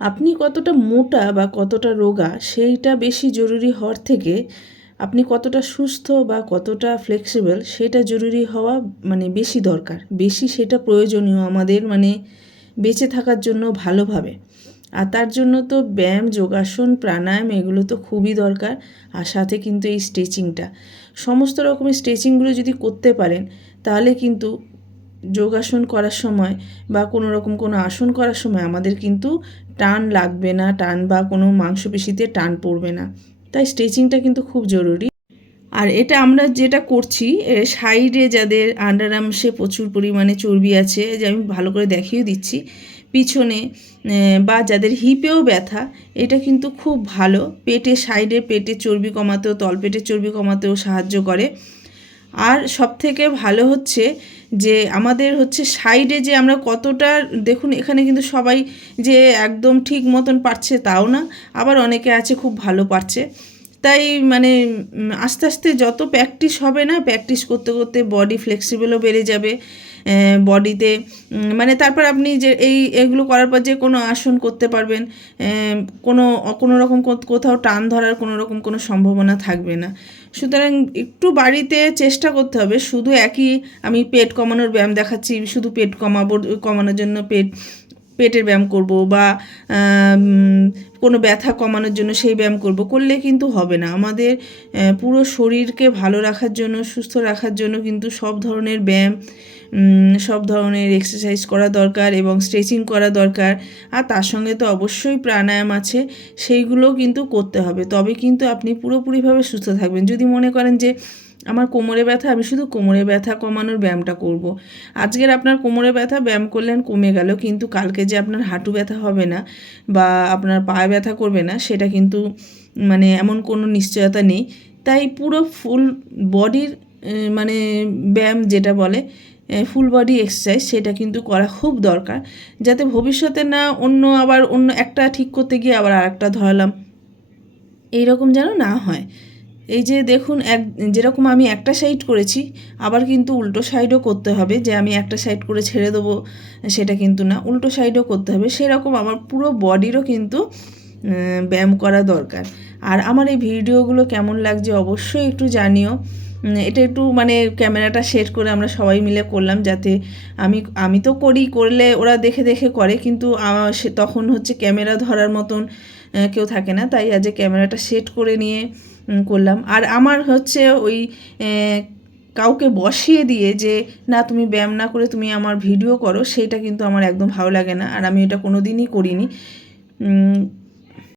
আপনি কতটা মোটা বা কতটা রোগা, সেইটা বেশি জরুরি হওয়ার থেকে আপনি কতটা সুস্থ বা কতটা ফ্লেক্সিবল সেটা জরুরি হওয়া মানে বেশি দরকার। বেশি সেটা প্রয়োজনীয় আমাদের মানে বেঁচে থাকার জন্য ভালোভাবে। আর তার জন্য তো ব্যায়াম, যোগাসন, প্রাণায়াম, এগুলো তো খুবই দরকার। আর সাথে কিন্তু এই স্ট্রেচিংটা সমস্ত রকমের স্ট্রেচিংগুলো যদি করতে পারেন, তাহলে কিন্তু যোগাসন করার সময় বা কোনো রকম কোনো আসন করার সময় আমাদের কিন্তু টান লাগবে না, টান বা কোনো মাংসপেশিতে টান পড়বে না। তাই স্ট্রেচিংটা কিন্তু খুব জরুরি। আর এটা আমরা যেটা করছি সাইডে যাদের আন্ডার আর্মসে প্রচুর পরিমাণে চর্বি আছে যে আমি ভালো করে দেখিয়ে দিচ্ছি, পিছনে বা যাদের হিপেও ব্যথা, এটা কিন্তু খুব ভালো। পেটে সাইডে পেটে চর্বি কমাতেও তলপেটের চর্বি কমাতেও সাহায্য করে। আর সব থেকে ভালো হচ্ছে যে আমাদের হচ্ছে সাইডে যে আমরা কতটা, দেখুন এখানে কিন্তু সবাই যে একদম ঠিক মতন পারছে তাও না, আবার অনেকে আছে খুব ভালো পারছে। তাই মানে আস্তে আস্তে যত প্র্যাকটিস হবে না প্র্যাকটিস করতে করতে বডি ফ্লেক্সিবলও বেড়ে যাবে বডিতে মানে তারপর আপনি যে এই, এগুলো করার পর যে কোনো আসন করতে পারবেন কোনো কোনো রকম কোথাও টান ধরার কোনো রকম কোনো সম্ভাবনা থাকবে না। সুতরাং একটু বাড়িতে চেষ্টা করতে হবে, শুধু একই আমি পেট কমানোর ব্যায়াম দেখাচ্ছি, শুধু পেট কমাবো, কমানোর জন্য পেট পেটের ব্যায়াম করব বা কোনো ব্যথা কমানোর জন্য সেই ব্যায়াম করব, করলে কিন্তু হবে না। আমাদের পুরো শরীরকে ভালো রাখার জন্য, সুস্থ রাখার জন্য কিন্তু সব ধরনের ব্যায়াম সব ধরনের এক্সারসাইজ করা দরকার এবং স্ট্রেচিং করা দরকার। আর তার সঙ্গে তো অবশ্যই প্রাণায়াম আছে, সেইগুলোও কিন্তু করতে হবে। তবে কিন্তু আপনি পুরোপুরিভাবে সুস্থ থাকবেন। যদি মনে করেন যে, আমার কোমরে ব্যথা, আমি শুধু কোমরে ব্যথা কমানোর ব্যায়ামটা করব। আজকের আপনার কোমরে ব্যথা, ব্যায়াম করলেন, কমে গেল। কিন্তু কালকে যে আপনার হাঁটু ব্যথা হবে না বা আপনার পায়ে ব্যথা করবে না, সেটা কিন্তু মানে এমন কোনো নিশ্চয়তা নেই। তাই পুরো ফুল বডির মানে ব্যায়াম যেটা বলে ফুল বডি এক্সারসাইজ সেটা কিন্তু করা খুব দরকার। যাতে ভবিষ্যতে না অন্য আবার অন্য একটা ঠিক করতে গিয়ে আবার আরেকটা ধরালাম। এইরকম যেন না হয়। এই যে দেখুন, এক, যেরকম আমি একটা সাইড করেছি, আবার কিন্তু উল্টো সাইডও করতে হবে। যে আমি একটা সাইড করে ছেড়ে দেবো, সেটা কিন্তু না। উল্টো সাইডও করতে হবে। সেরকম আমার পুরো বডিরও কিন্তু ব্যায়াম করা দরকার। আর আমার এই ভিডিওগুলো কেমন লাগছে অবশ্যই একটু জানিও। এটা একটু মানে ক্যামেরাটা সেট করে আমরা সবাই মিলে করলাম যাতে আমি আমি তো করি, করলে ওরা দেখে দেখে করে, কিন্তু সে তখন হচ্ছে ক্যামেরা ধরার মতন কেউ থাকে না, তাই আজ ক্যামেরাটা সেট করে নিয়ে করলাম। আর আমার হচ্ছে ওই কাউকে বসিয়ে দিয়ে যে, না, তুমি ব্যায়াম না করে তুমি আমার ভিডিও করো, সেইটা কিন্তু আমার একদম ভালো লাগে না। আর আমি এটা কোনো দিনই করিনি